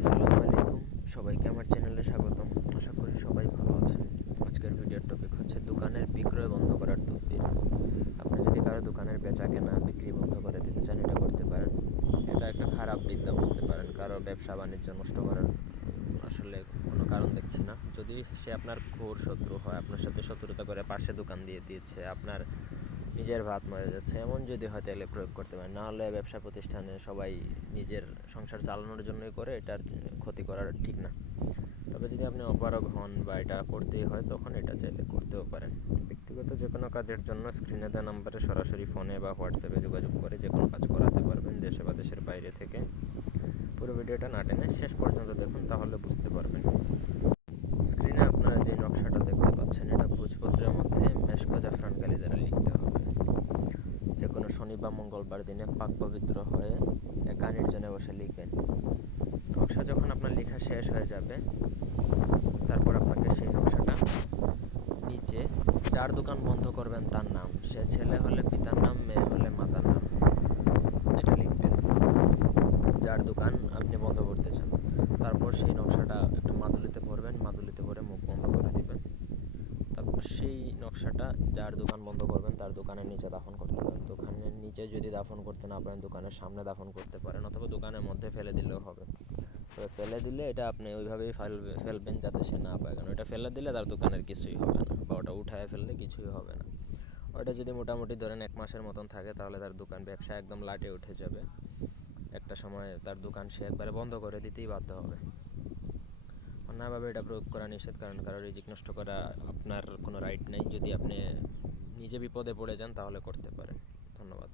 আসসালামু আলাইকুম। সবাইকে আমার চ্যানেলে স্বাগতম। আশা করি সবাই ভালো আছেন। আজকের ভিডিওর টপিক হচ্ছে দোকানের বিক্রয় বন্ধ করার তদবির আপনি যদি কারও দোকানের বেচা কেনা, বিক্রি বন্ধ করে দিতে চান, এটা করতে পারেন। এটা একটা খারাপ বিদ্যা বলতে পারেন। কারও ব্যবসা বাণিজ্য নষ্ট করার আসলে কোনো কারণ দেখছি না। যদি সে আপনার ঘোর শত্রু হয়, আপনার সাথে শত্রুতা করে পাশে দোকান দিয়ে দিয়েছে, আপনার নিজের ভাত মরে যাচ্ছে, এমন যদি হয় তাহলে প্রয়োগ করতে পারেন। নাহলে ব্যবসা প্রতিষ্ঠানে সবাই নিজের সংসার চালানোর জন্যই করে, এটার ক্ষতি করার ঠিক না। তবে যদি আপনি অপারগ হন বা এটা করতেই হয়, তখন এটা চাইলে করতেও পারেন। ব্যক্তিগত যে কোনো কাজের জন্য স্ক্রিনে দেওয়া নাম্বারে সরাসরি ফোনে বা হোয়াটসঅ্যাপে যোগাযোগ করে যে কোনো কাজ করাতে পারবেন, দেশে বা দেশের বাইরে থেকে। পুরো ভিডিওটা না টেনে শেষ পর্যন্ত দেখুন, তাহলে বুঝতে পারবেন। স্ক্রিনে আপনারা যে নকশাটা দেখতে পাচ্ছেন এটা ভোজপত্রের মধ্যে মেশকো জাফরান কালি দ্বারা লিখতে হবে যে কোনো শনি বা মঙ্গলবার দিনে পাক পবিত্র হয়ে একা নির্জনে বসে লিখবেন নকশা যখন আপনার লেখা শেষ হয়ে যাবে, তারপর আপনাকে সেই নকশাটা নিচে যার দোকান বন্ধ করবেন তার নাম। সে ছেলে হলে পিতার নাম, মেয়ে হলে মাতার নাম। এটা লিখবেন। যার দোকান আপনি বন্ধ করতে চান, তারপর সেই নকশাটা একটা মাদুলিতে ভরবেন, মাদুলিতে ভরে মুখ বন্ধ করে দেবেন। তারপর সেই নকশাটা যার দোকান বন্ধ করবেন, তার দোকানের নিচে দাফন করতে নিচে যদি দাফন করতে না পারেন, দোকানের সামনে দাফন করতে পারেন অথবা দোকানের মধ্যে ফেলে দিলেও হবে। তবে ফেলে দিলে এটা আপনি ওইভাবেই ফেলবে ফেলবেন যাতে সে না পায়। কারণ ওটা ফেলে দিলে তার দোকানের কিছুই হবে না বা ওটা উঠায় ফেললে কিছুই হবে না। ওটা যদি মোটামুটি ধরেন এক মাসের মতন থাকে, তাহলে তার দোকান ব্যবসা একদম লাটে উঠে যাবে। একটা সময় তার দোকান সে একবারে বন্ধ করে দিতেই বাধ্য হবে। অন্যায়ভাবে এটা প্রয়োগ করা নিষেধ, কারণ কারও রিজিক নষ্ট করা আপনার কোনো রাইট নেই। যদি আপনি নিজে বিপদে পড়ে যান, তাহলে করতে পারেন। ধন্যবাদ।